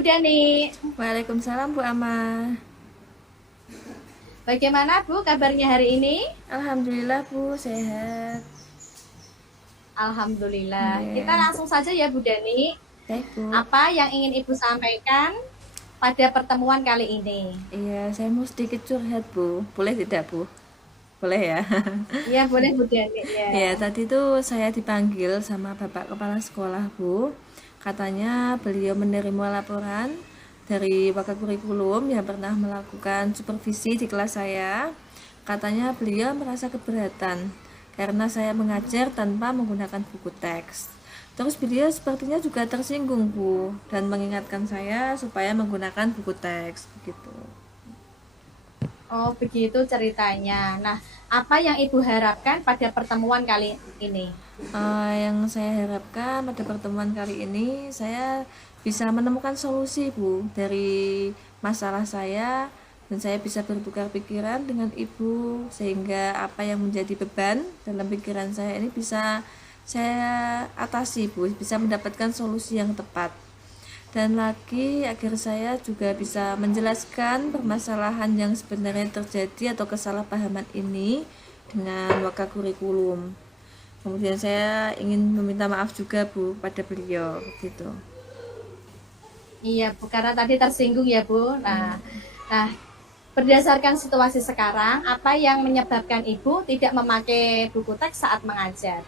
Bu Dani. Waalaikumsalam Bu Ama. Bagaimana Bu kabarnya hari ini? Alhamdulillah Bu sehat. Alhamdulillah. Kita Iya. langsung saja ya Bu Dani. Baik Bu. Apa yang ingin Ibu sampaikan pada pertemuan kali ini? Iya, saya mau sedikit curhat Bu. Boleh tidak Bu? Boleh ya. Iya boleh Bu Dani ya. Ya, tadi tuh saya dipanggil sama Bapak Kepala Sekolah Bu. Katanya beliau menerima laporan dari Wakakurikulum yang pernah melakukan supervisi di kelas saya. Katanya beliau merasa keberatan karena saya mengajar tanpa menggunakan buku teks. Terus beliau sepertinya juga tersinggung Bu dan mengingatkan saya supaya menggunakan buku teks begitu. Oh begitu ceritanya. Nah, apa yang Ibu harapkan pada pertemuan kali ini? Yang saya harapkan pada pertemuan kali ini saya bisa menemukan solusi Bu dari masalah saya dan saya bisa bertukar pikiran dengan Ibu sehingga apa yang menjadi beban dalam pikiran saya ini bisa saya atasi Bu, bisa mendapatkan solusi yang tepat. Dan lagi agar saya juga bisa menjelaskan permasalahan yang sebenarnya terjadi atau kesalahpahaman ini dengan Wakakurikulum. Kemudian saya ingin meminta maaf juga Bu pada beliau gitu. Iya Bu, karena tadi tersinggung ya Bu. Nah, berdasarkan situasi sekarang, apa yang menyebabkan Ibu tidak memakai buku teks saat mengajar?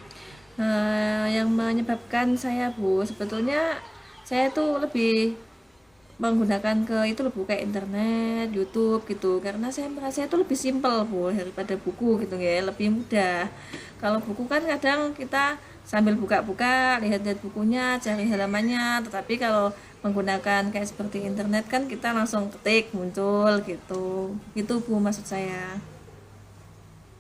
Yang menyebabkan saya Bu, sebetulnya saya tuh lebih menggunakan ke itu loh Bu, kayak internet, YouTube gitu. Karena saya merasa itu lebih simpel Bu daripada buku gitu ya, lebih mudah. Kalau buku kan kadang kita sambil buka-buka, lihat-lihat bukunya, cari halamannya. Tetapi kalau menggunakan kayak seperti internet kan kita langsung ketik muncul gitu. Itu Bu maksud saya.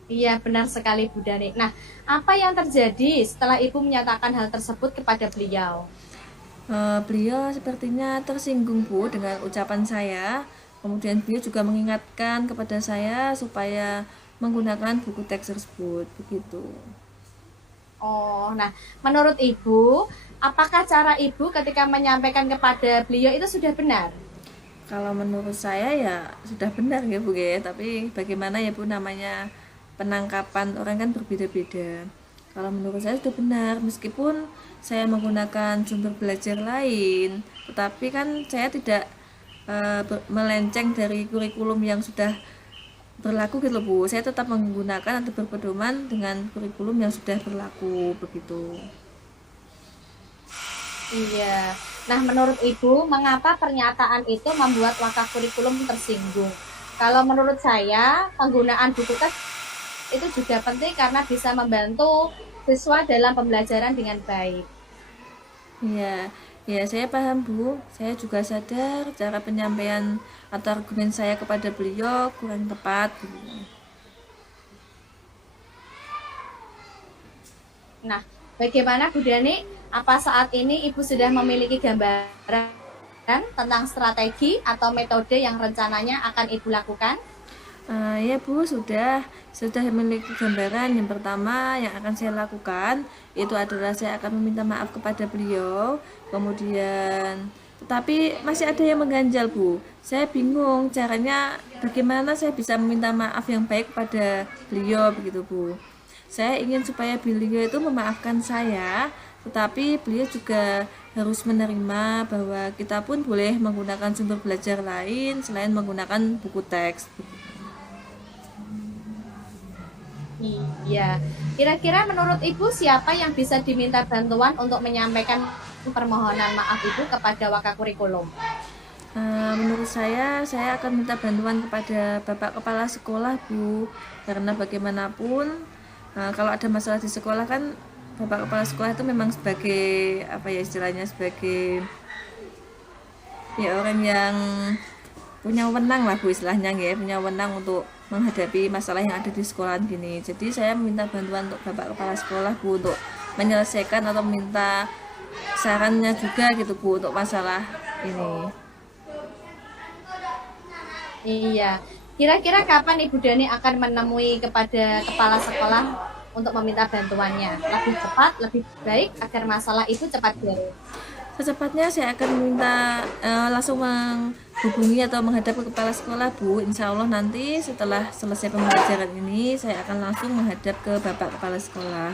Iya, benar sekali Bu Dani. Nah, apa yang terjadi setelah Ibu menyatakan hal tersebut kepada beliau? Beliau sepertinya tersinggung Bu dengan ucapan saya. Kemudian beliau juga mengingatkan kepada saya supaya menggunakan buku teks tersebut begitu. Oh, nah, menurut Ibu, apakah cara Ibu ketika menyampaikan kepada beliau itu sudah benar? Kalau menurut saya ya sudah benar ya Bu ya, tapi bagaimana ya Bu, namanya penangkapan orang kan berbeda-beda. Kalau menurut saya sudah benar meskipun saya menggunakan sumber belajar lain, tetapi kan saya tidak melenceng dari kurikulum yang sudah berlaku gitu loh Bu. Saya tetap menggunakan atau berpedoman dengan kurikulum yang sudah berlaku begitu. Iya. Nah, menurut Ibu, mengapa pernyataan itu membuat Wakakurikulum tersinggung? Kalau menurut saya, penggunaan buku teks itu juga penting karena bisa membantu siswa dalam pembelajaran dengan baik. Iya, ya saya paham Bu. Saya juga sadar cara penyampaian atau argumen saya kepada beliau kurang tepat gitu. Nah, bagaimana Bu Dani? Apa saat ini Ibu sudah memiliki gambaran tentang strategi atau metode yang rencananya akan Ibu lakukan? Ya Bu, sudah memiliki gambaran. Yang pertama yang akan saya lakukan itu adalah saya akan meminta maaf kepada beliau. Kemudian, tetapi masih ada yang mengganjal Bu. Saya bingung caranya bagaimana saya bisa meminta maaf yang baik kepada beliau begitu Bu. Saya ingin supaya beliau itu memaafkan saya, tetapi beliau juga harus menerima bahwa kita pun boleh menggunakan sumber belajar lain selain menggunakan buku teks. Iya. Kira-kira menurut Ibu siapa yang bisa diminta bantuan untuk menyampaikan permohonan maaf Ibu kepada Wakakurikulum? Menurut saya akan minta bantuan kepada Bapak Kepala Sekolah Bu, karena bagaimanapun kalau ada masalah di sekolah kan Bapak Kepala Sekolah itu memang sebagai apa ya istilahnya, sebagai ya orang yang punya wewenang lah Bu istilahnya ya, punya wewenang untuk menghadapi masalah yang ada di sekolah gini. Jadi saya meminta bantuan untuk Bapak Kepala Sekolah Bu untuk menyelesaikan atau meminta sarannya juga gitu Bu untuk masalah ini. Iya. Kira-kira kapan Ibu Dani akan menemui kepada kepala sekolah untuk meminta bantuannya? Lebih cepat, lebih baik agar masalah itu cepat beres. Secepatnya saya akan minta langsung menghubungi atau menghadap ke kepala sekolah, Bu. Insya Allah nanti setelah selesai pembelajaran ini saya akan langsung menghadap ke Bapak Kepala Sekolah.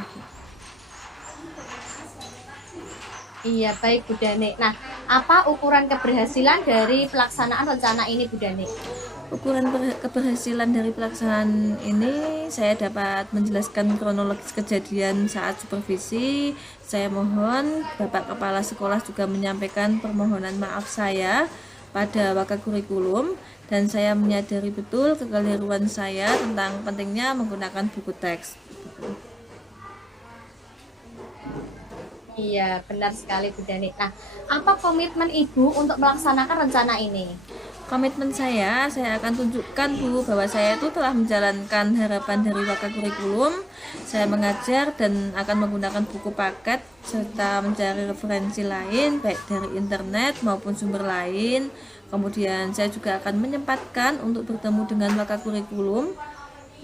Iya, baik Bu Dani. Nah, apa ukuran keberhasilan dari pelaksanaan rencana ini Bu Dani? Ukuran keberhasilan dari pelaksanaan ini saya dapat menjelaskan kronologis kejadian saat supervisi. Saya mohon Bapak Kepala Sekolah juga menyampaikan permohonan maaf saya pada Wakakurikulum, dan saya menyadari betul kekeliruan saya tentang pentingnya menggunakan buku teks. Iya, benar sekali Bu Dani. Nah, apa komitmen Ibu untuk melaksanakan rencana ini? Komitmen saya akan tunjukkan Bu bahwa saya itu telah menjalankan harapan dari Wakakurikulum. Saya mengajar dan akan menggunakan buku paket serta mencari referensi lain baik dari internet maupun sumber lain. Kemudian saya juga akan menyempatkan untuk bertemu dengan Wakakurikulum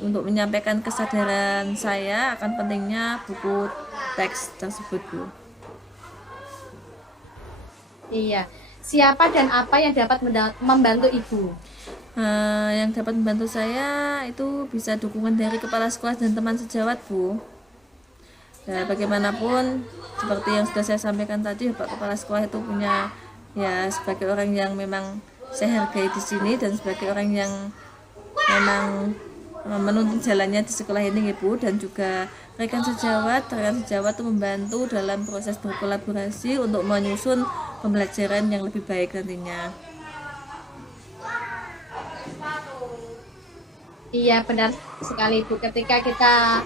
untuk menyampaikan kesadaran saya akan pentingnya buku teks tersebut, Bu. Iya. Siapa dan apa yang dapat membantu Ibu? Yang dapat membantu saya itu bisa dukungan dari kepala sekolah dan teman sejawat, Bu. Nah, bagaimanapun seperti yang sudah saya sampaikan tadi, Bapak Kepala Sekolah itu punya, ya, sebagai orang yang memang saya hargai di sini dan sebagai orang yang memang menuntun jalannya di sekolah ini, Ibu, dan juga rekan sejawat itu membantu dalam proses berkolaborasi untuk menyusun pembelajaran yang lebih baik nantinya. Iya, benar sekali Bu. Ketika kita